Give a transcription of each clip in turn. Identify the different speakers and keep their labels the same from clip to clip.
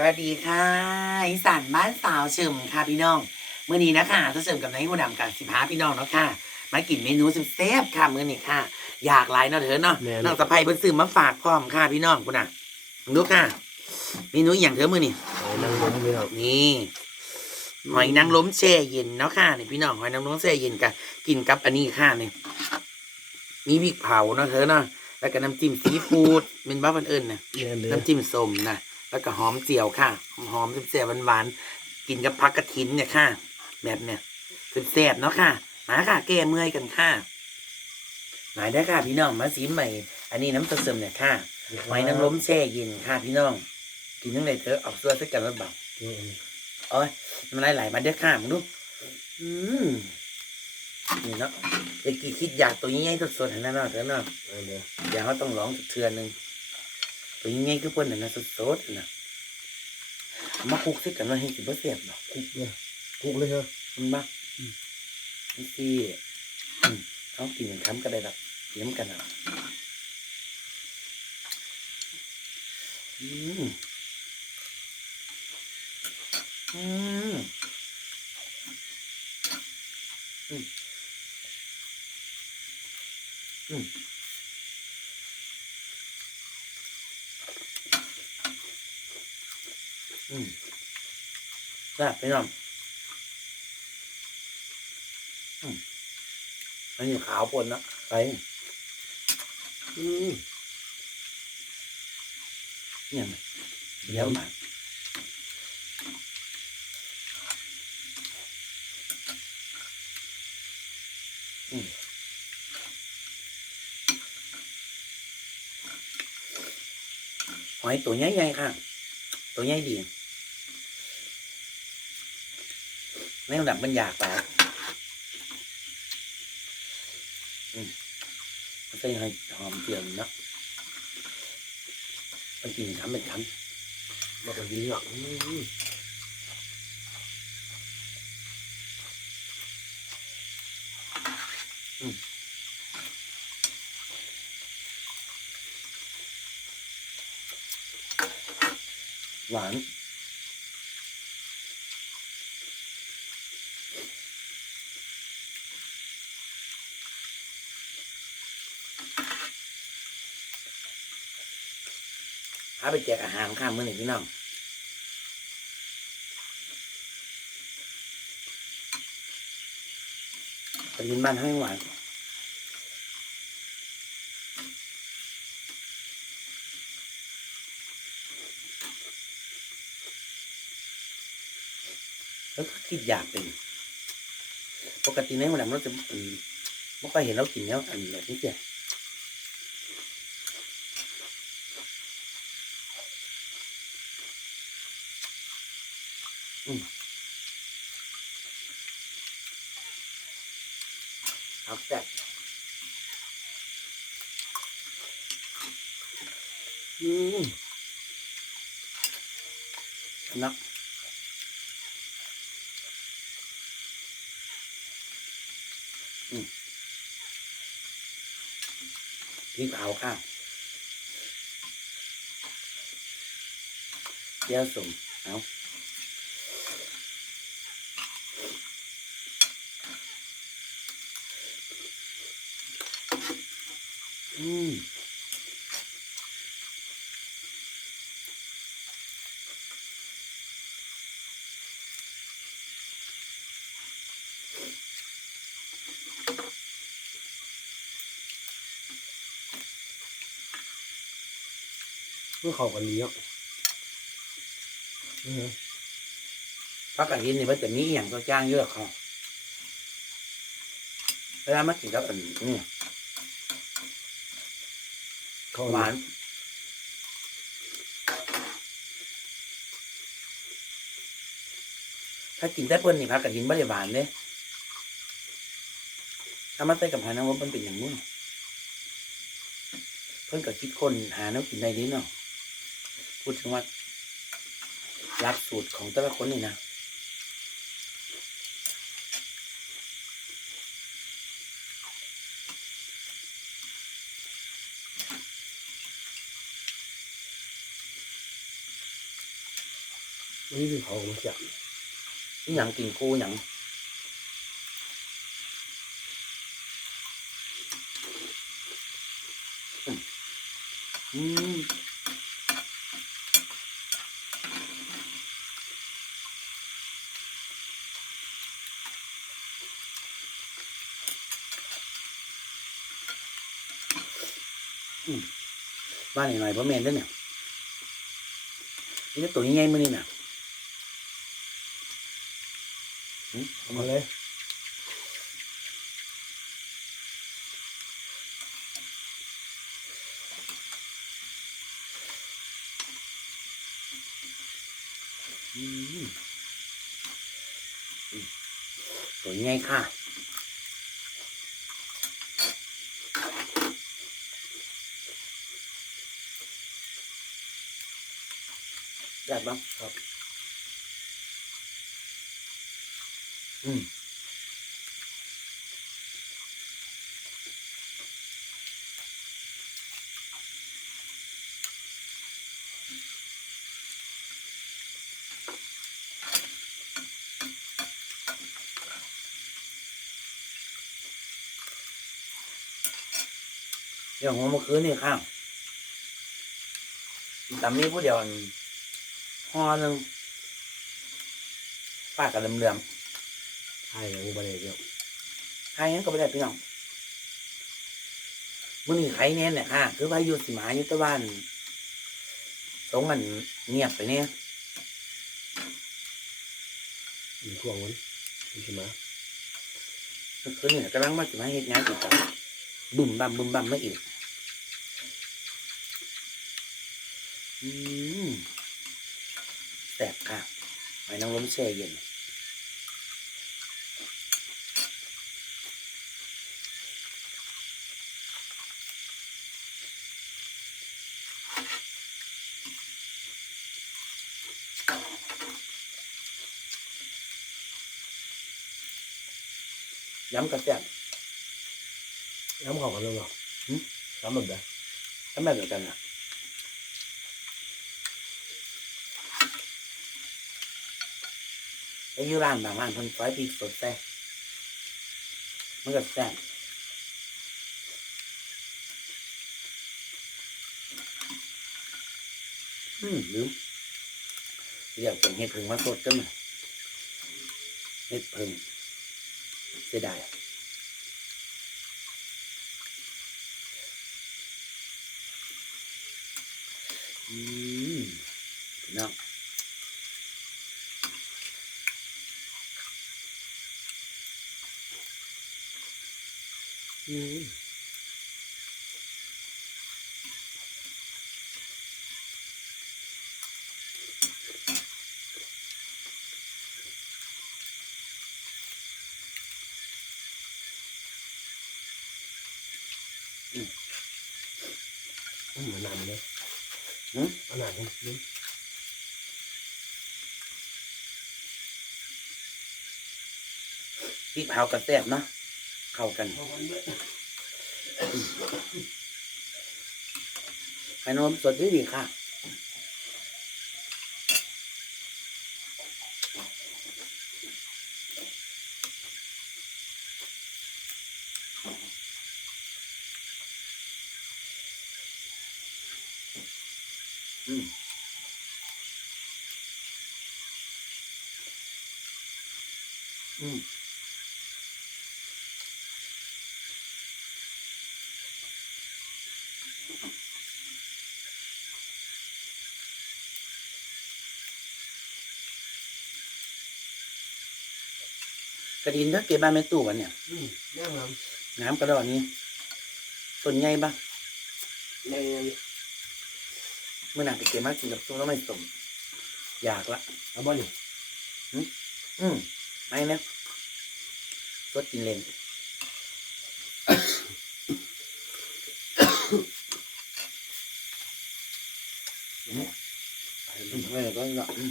Speaker 1: สวัสดีค่ะอีสานบ้านสาวเฉิมค่ะพี่น้องเมื่อนี้นะคะจะเฉิมกับนายหัวดำกันสิบห้าพี่น้องเนาะค่ะมากินเมนูแซ่บๆค่ะมื้อนี้ค่ะ อยากหลายเนาะเถอะเนาะ
Speaker 2: แม่น
Speaker 1: น้องสะใภ้เพิ่นซื้อมาฝากพร้อมค่ะพี่น้องคุณน่ะดูค่ะเมนูอหย่างเถอะมื้อนี้
Speaker 2: ไอ้นั่งลงพี่น้อง
Speaker 1: นี่หอยนางรมแช่เย็นเนาะค่ะนี่พี่น้องหอยนางรมแช่เย็นกับกินกับอันนี้ค่ะนี่มีพริกเผาเนาะเธอเนาะแล้วก็น้ำจิ้มซีฟู้ดเป็นบ้าพันเอิญนะ
Speaker 2: แม่นเด้อ
Speaker 1: น้ำจิ้มส้มนะ แล้วก็หอมเจียวค่ะ หอมๆเสียบๆหวานๆกินกับผักกระถินเนี่ยค่ะ แบบเนี่ยแซ่บๆเนาะค่ะ มาค่ะ แก้เมื่อยกันค่ะมาได้ค่ะ พี่น้องมาสีใหม่ อันนี้น้ำตาลเสริมเนี่ยค่ะหอยนางรมแช่เย็นค่ะพี่น้อง กินทั้งไหนเธอะออกตัวสักกันแล้วเปล่า
Speaker 2: แม่น
Speaker 1: โอ้ยมันไหลๆมาเด้อค่ะมึงดูอืมนี่เนาะเด็กกี้คิดอยากตัวใหญ่ๆสดๆเห็นแล้วเนาะเถอะเนาะ
Speaker 2: แม่นเด้อ
Speaker 1: อยากเขาต้องร้องเทือนหนึ่ง ตัวใหญ่ๆคือเพิ่นน่ะนะสดๆน่ะเอามาคลุกสิกันว่าให้สิบ่เสียบเนาะ
Speaker 2: คุกเลยคุกเลยเหรอ
Speaker 1: มันบ้านี่สิอืมเอากินกันคำก็ได้ดอกกินน้ำกันอะอืมอืม อืม แซ่บไปน้องอืมอันนี้ขาวปนนะไป
Speaker 2: อืม
Speaker 1: เนี่ยเดี๋ยวมาอืมหอยตัวใหญ่ๆค่ะ ตัวใหญ่ดี ในระดับมันอยากไปอืมใส่ให้หอมเจียวเนาะมันกินคำเป็นค
Speaker 2: มากันดีอะอืมำ
Speaker 1: หวาน พาไปแจกอาหารข้ามมื้อหนึ่งพี่น้องไปกินบ้านให้หวานแล้วก็คิดอยากเป็นปกติในวันนั้นเราจะไม่ค่อยเห็นเรากินแล้วอันแบบนี้เจ้ อืมครับแซ่บอืมนักพริกเผาค่ะเจียสุ่มเอา อืม
Speaker 2: เมื่อเข้ากันดีอะอืม
Speaker 1: พักกันยินนี่มันจะมีอหย่างตัวจ้างเยอะค่ะเวลามากินกับอันนี้
Speaker 2: เข้า
Speaker 1: หวานถ้ากินแต่เพิ่นนี่พักกันยินไม่ได้หวานเลยถ้ามาใส่กับหาน้ำว่ามันเป็นอย่างนู้นเพิ่นก็คิดคนหาน้ำกินได้ดีเนาะพูดถึงว่ารักสูตรของแต่ละคนนี่นะ
Speaker 2: นนี้คือเขาของเสีย
Speaker 1: นี่หยังกินคู่หยังอืมอืมอืมบ้านไหนหน่อยเพราะแมนเด้วยเนี่ยนี่ตัวยังไงมือนี่น่ะ
Speaker 2: เอามาเลย
Speaker 1: ตัวยังไงค่ะแบบบ้างครับ อืมเดี๋ยวหัวเมื่อคืนนี่ข้าวตามนี้ผู้เดียวห่อหนึ่งป้ากกับเหลื่อมๆ
Speaker 2: ใช่ยังไม่ได้เดียว
Speaker 1: ใครงั้นก็ไม่ได้พี่น้องมื่อนี้ใครแน่นเนี่ยค่ะคือว่าอยู่สิมาอยู่แตะวันตรงมันเงียบไปเนี่ย
Speaker 2: มีช่วงวันมีใช่ไหม
Speaker 1: เมื่อคืนเนี่ยกำลังมาสิมาเฮ็ดงานติดต่อบุ่มบั่มบุ่มบั่มไม่อีกอืมแสบค่ะไอ้น้องล้มแช่เย็น ย้ำกระแสบ
Speaker 2: น้ำเขากันแล้วเหรอ
Speaker 1: หืม
Speaker 2: น้ำแบบไหน
Speaker 1: ก็แบบเดียวกันอะไอ้ยูร้านบางร้านเพิ่นซอยพริกสดแต่มันก็แซ่บอืมลืมเดี๋ยวเป็นเห็ดผึ่งมาสดกันหน่อยเห็ดผึ่ง เสียดายอืมน้อง
Speaker 2: อืมเอานานเลย อันไหนนี่
Speaker 1: พริกเผากับแซ่บเนาะเข้ากัน
Speaker 2: เอาวันเลย
Speaker 1: ไข่นมสดดีดีค่ะ กระดินถ้าเก็บบ้านแม่ตู้วันเนี่ย
Speaker 2: อืมย่างน้
Speaker 1: น้ำกระดอนนี้ต้นใหญ่ปะำ
Speaker 2: ใน
Speaker 1: เมื่อหนักไปเก็บมากินกับส้มแล้วไม่สมอยากละ
Speaker 2: เอาบ่นี่
Speaker 1: อืมไม่นะรสกินเลนอืมอืมไม่ได้ก็ละอืม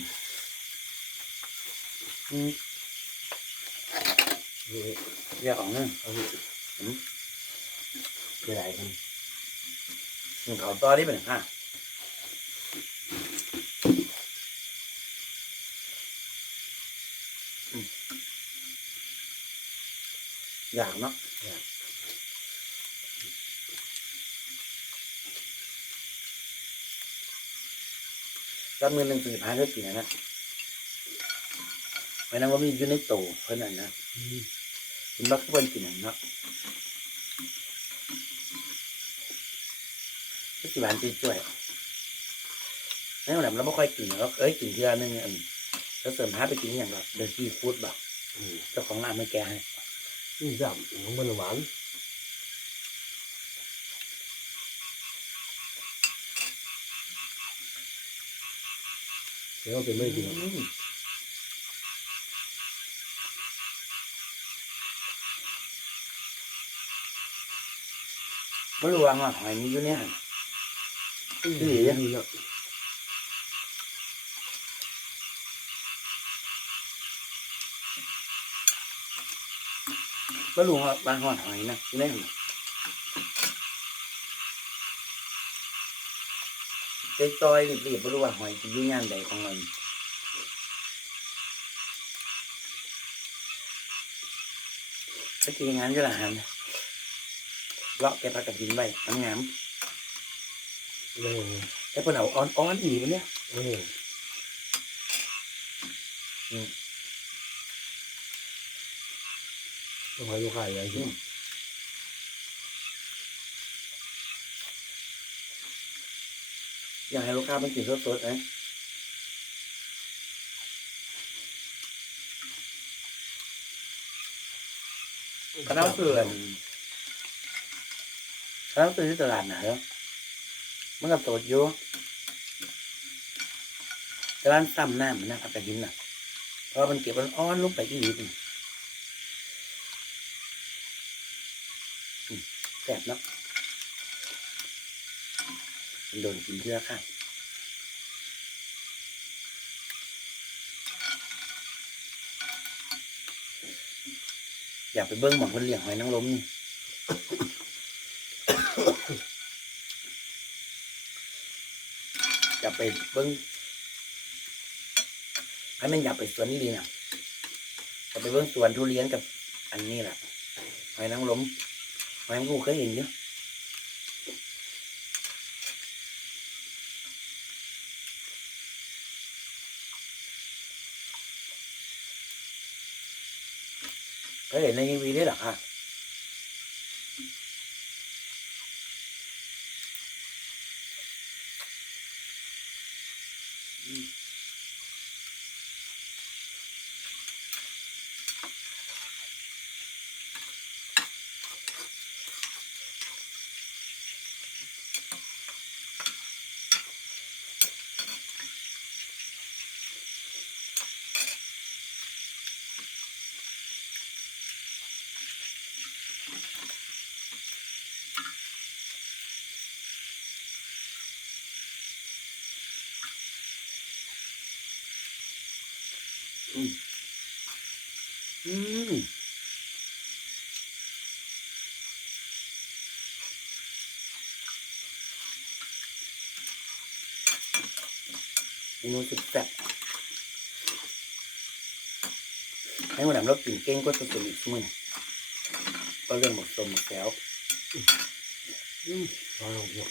Speaker 1: อืม
Speaker 2: เรี
Speaker 1: ยกของนั่น
Speaker 2: เอาสิ
Speaker 1: คือ
Speaker 2: อะไรกัน
Speaker 1: เขาต่อที่เป็นห้าอยากเนาะรับมือหนึ่งสี่พันเท่ากี่นะนไม่นั่งว่ามีอยู่ในต้เพื่อนนั่นนะ
Speaker 2: อืม
Speaker 1: กินบักเพิ่นกินนั่นเนาะก็สิบานจีช่วยไม่เอาแหลมเราไม่ค่อยกินเราเอ้ยกินเทือนึงอันแล้วเสริมหาไปกินอย่างแบบเดินซีฟู้ดแบบ
Speaker 2: อืม
Speaker 1: เจ้าของร้านไม่แกให้
Speaker 2: นี่จับของมันหวานเดี๋ยวเป็นไม่กินหรอก
Speaker 1: อืม ไม่รู้ว่าหหอยมีอยู่เนี่ย
Speaker 2: อืม
Speaker 1: อืม
Speaker 2: นี่เนาะ
Speaker 1: ไม่รู้ว่าบางหอดหอยนะอยู่เนี่ยเจ๊จอยรีบๆไม่รู้ว่าหอยจะอยู่ย่านใดของมันก็ทีงานก็ละหัน เลาะแกพักกับดินไว้งาม
Speaker 2: เออ
Speaker 1: ๆแต่เพิ่นเอาอ่อนๆอีกวันเนี้ย
Speaker 2: เออ
Speaker 1: อืม
Speaker 2: ต้องให้ลูกค้าอย่างนี้
Speaker 1: อยากให้ลูกค้ามันกินสดๆนะคณะเสื่อน คณะเสื่อนที่ตลาดนะเหรอมันก็สดอยู่แต่ร้านซ้ำหน้ามันนะพักกระดินน่ะเพราะมันเก็บมันอ้อนลงไปที่หินแสบเนาะมันโดนกินเพื่อค่ะอยากไปเบิ้งหมองคนเลี้ยงหอยนางรมนี่ อยาก ไปเบิ้งให้มันอยากไปสวนนี่ดีนะอยากไปเบิ้งสวนทุเรียนกับอันนี้แหละหอยนางรมหอยนางรมเคยเห็นเยอะเคยเห็นในทีวีได้หรอคะอืม เมนูสุดแซ่บให้วันหลังเรากินเก้งก็สุดๆอีกมื้อนะก็เรื่องหมดตมหมดแล้ว
Speaker 2: อืมเอาลงเนาะ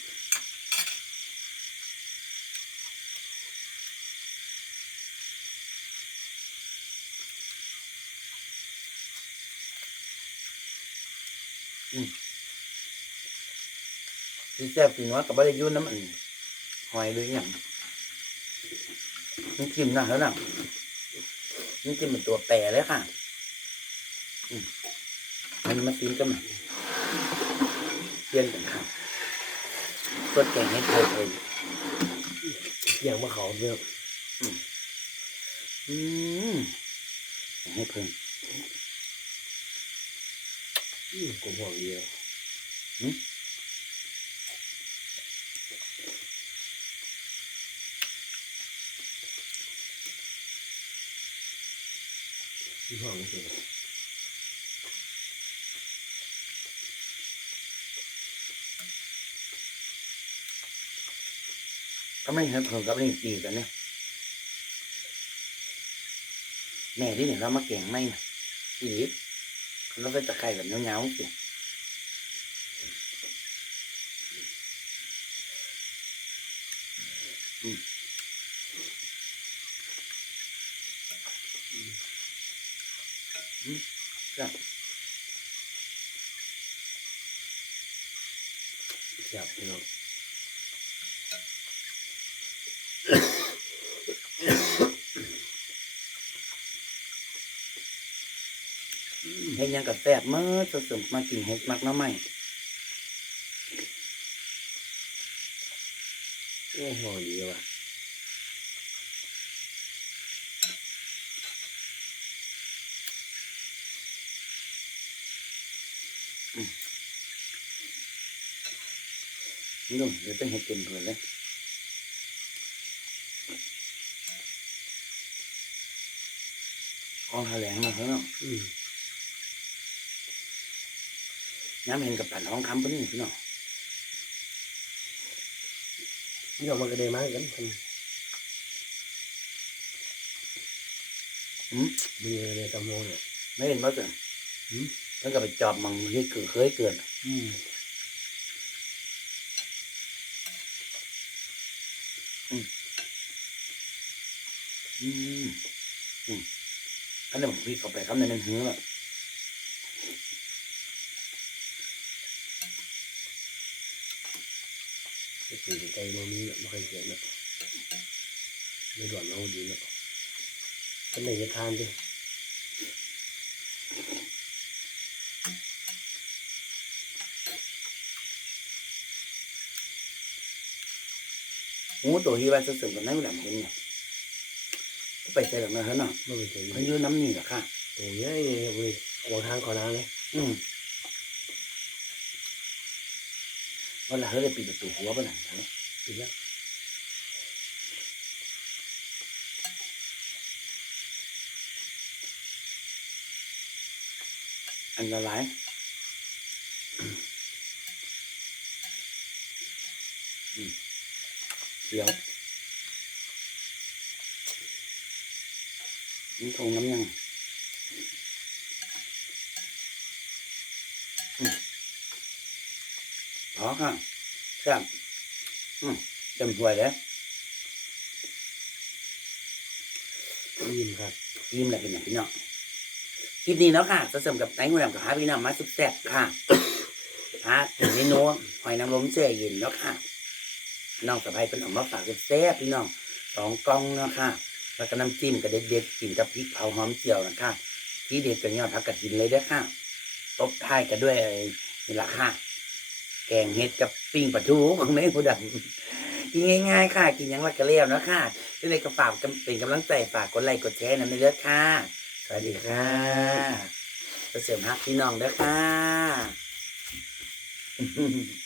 Speaker 1: ที่แซ่บจริงว่ากับบริยุน้ำมันหอยหรืออย่างมั นกินนะแล้วนะมันกินเป็นตัวแปรเลยค่ะอืมมันมาซีนกันมาเปลี่ยนกันค่ะสดแกงให้เธอเลย
Speaker 2: เกี่ยงมะเขาเนี่ย
Speaker 1: อืมแกงให้เพิ่ง
Speaker 2: อืมกลมห่วงเดียว
Speaker 1: หืม
Speaker 2: ห้องนี่คือ
Speaker 1: ก็ไม่เห็นเพิ่งกับนี่ดีกันเนี่ยแม่ที่เนี่ยเรามาแกงไม่นะทีนี้แล้วก็ตะไคร้แบบเงาๆสิอืมอืมครับ
Speaker 2: แซ่บพี่น้อง
Speaker 1: เฮ็ดยังกับแซ่บเมื่อจะเสริมมากินเฮ็ดมักน้ำใหม่
Speaker 2: โอ้หดีว่ะ
Speaker 1: นี่ดูเดี๋ยวต้องเฮ็ดเต็มเพื่อนเลยของแถลงมาเถอะเนาะ
Speaker 2: อืม
Speaker 1: ย้ำเห็นกับปั่นห้องคำปะนี่พี่น้อง
Speaker 2: พี่น้องมันก็ได้มากันท
Speaker 1: อืมำ
Speaker 2: มีอะไรตะโมเนี่ย
Speaker 1: ไม่เห็นว่าเกิด
Speaker 2: อืม
Speaker 1: เพิ่งก็ไปจอบมังที่เกิดเคยเกิด
Speaker 2: อืม
Speaker 1: อืมอืมอันนี้ผมพี่เข้าไปคำในนั้นเหือ
Speaker 2: ไปคุยกับไก่โมมีเนี่ยไม่เคยเกิดเนาะไม่ด่วนเอาดีเนาะก็ไหนจะทานดิ
Speaker 1: หมูตัวที่ว่าจะเสริมกับนั่นแหละเห็นไงไปใส่แบบนั้นเถอะเนาะ
Speaker 2: ไม่เป็นไร
Speaker 1: มันอยืนน้ำนี่แหละค่ะ
Speaker 2: ตัวใหญ่เว้ยขวางทางขอน้ำเลย
Speaker 1: อืมวันละเฮ้ยได้ปิดประตูหัวไปหนังเถอะ
Speaker 2: ปิดแล้ว
Speaker 1: อันตรายเดี๋ยวนี่ทงน้ำยังพอค่ะแซ่บ อืมเต็มถ้วยแล้ว
Speaker 2: ยิ้มครับ
Speaker 1: ยิ้มแหละพี่น้องพี่น้องคลิปนี้เนาะค่ะจะเสริมกับไนท์หัวดำกับฮาพี่น้องมาสุดแซ่บค่ะฮะถึงเมนูหอยนางรมแช่เย็นเนาะค่ะน้องสะพ้ายเป็นออกมาฝากแซ่บพี่น้องสองกล่องเนาะค่ะแล้วก็น้ำจิ้มก็เด็ดๆกินกับพริกเผาหอมเจียวนะคะที่เด็ดกับยอดผักกระถินเลยเด้อค่ะตบท้ายกันด้วยนี่แหละค่ะ แกงเห็ดกับปิ้งปลาทูของแม่ผู้ดำกินง่ายๆค่ะ กินหยังละกระเลียวเนาะค่ะที่ในกระฝากเป็นกำลังใจฝากกดไลค์กดแชร์นะในเด้อค่ะ สวัสดีค่ะจะเสริมฮักพี่น้องเด้อค่ะ